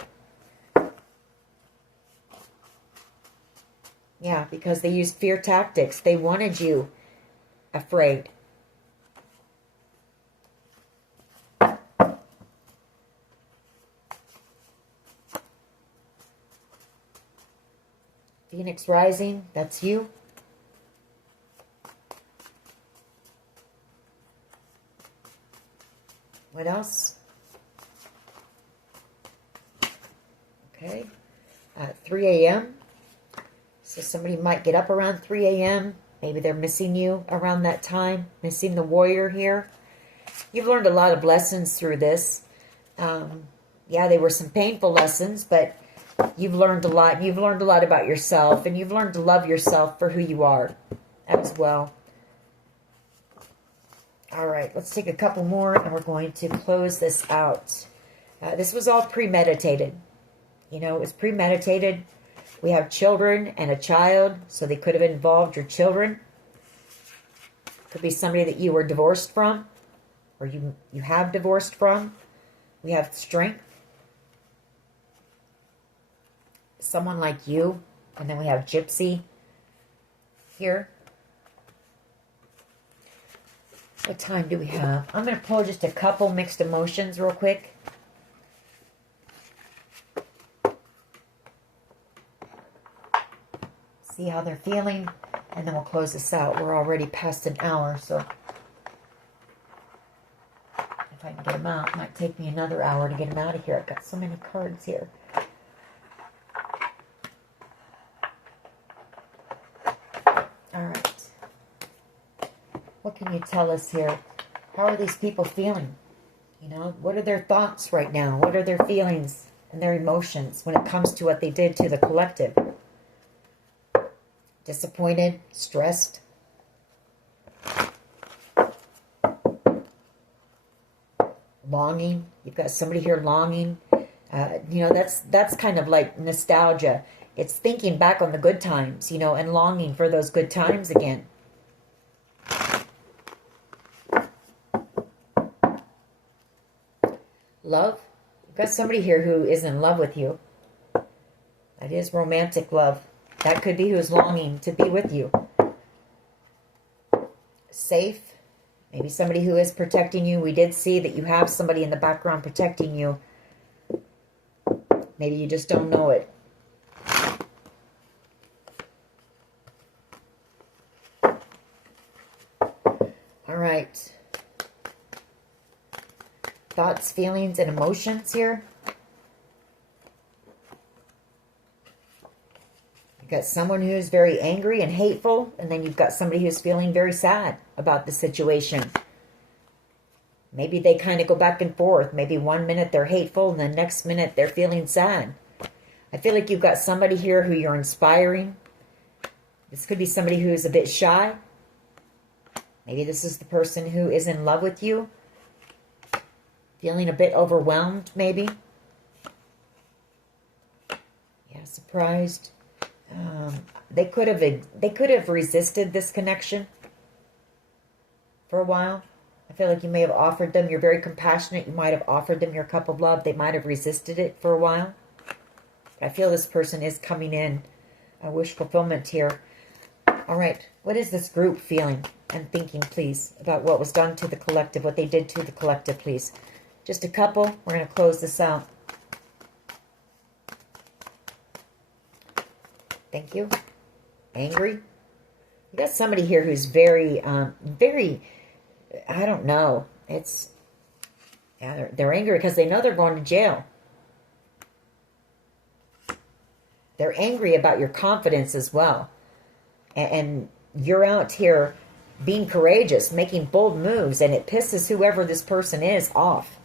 Yeah, because they used fear tactics. They wanted you afraid. Phoenix Rising, that's you. What else? Okay. 3 a.m. So somebody might get up around 3 a.m. Maybe they're missing you around that time. Missing the warrior here. You've learned a lot of lessons through this. Yeah, they were some painful lessons, but you've learned a lot. You've learned a lot about yourself, and you've learned to love yourself for who you are as well. All right, let's take a couple more, and we're going to close this out. This was all premeditated. You know, it was premeditated. We have children and a child, so they could have involved your children. Could be somebody that you were divorced from, or you have divorced from. We have strength. Someone like you. And then we have Gypsy here. What time do we have? I'm going to pull just a couple mixed emotions real quick. See how they're feeling. And then we'll close this out. We're already past an hour, so if I can get them out, it might take me another hour to get them out of here. I've got so many cards here. All right. What can you tell us here? How are these people feeling? You know, what are their thoughts right now? What are their feelings and their emotions when it comes to what they did to the collective? Disappointed, stressed, longing. You've got somebody here longing. You know, that's kind of like nostalgia. It's thinking back on the good times, you know, and longing for those good times again. Love. You've got somebody here who is in love with you. That is romantic love. That could be who's longing to be with you. Safe. Maybe somebody who is protecting you. We did see that you have somebody in the background protecting you. Maybe you just don't know it. All right. Thoughts, feelings, and emotions here. You've got someone who is very angry and hateful, and then you've got somebody who's feeling very sad about the situation. Maybe they kind of go back and forth. Maybe 1 minute they're hateful, and the next minute they're feeling sad. I feel like you've got somebody here who you're inspiring. This could be somebody who is a bit shy. Maybe this is the person who is in love with you. Feeling a bit overwhelmed, maybe. Yeah, surprised. They could have resisted this connection for a while. I feel like you may have offered them. You're very compassionate. You might have offered them your cup of love. They might have resisted it for a while. I feel this person is coming in. A wish fulfillment here. All right. What is this group feeling and thinking, please, about what was done to the collective, what they did to the collective, please? Just a couple. We're going to close this out. Thank you. Angry. You got somebody here who's very, very, I don't know. It's, yeah, they're angry because they know they're going to jail. They're angry about your confidence as well. And you're out here being courageous, making bold moves, and it pisses whoever this person is off.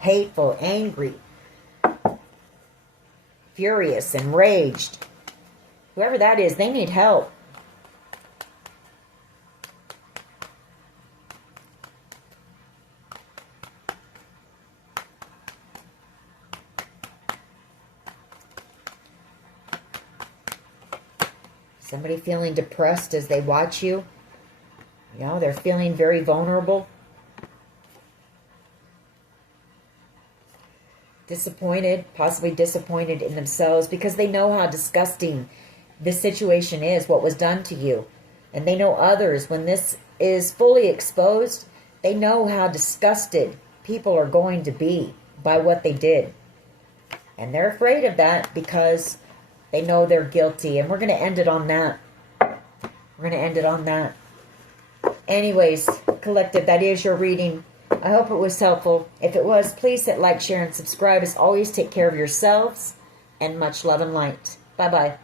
Hateful, angry, furious, enraged. Whoever that is, they need help. Somebody feeling depressed as they watch you. You know, they're feeling very vulnerable. Disappointed, possibly disappointed in themselves because they know how disgusting this situation is, what was done to you. And they know others, when this is fully exposed, they know how disgusted people are going to be by what they did. And they're afraid of that because they know they're guilty. And we're going to end it on that. We're going to end it on that. Anyways, collective, that is your reading. I hope it was helpful. If it was, please hit like, share, and subscribe. As always, take care of yourselves, and much love and light. Bye-bye.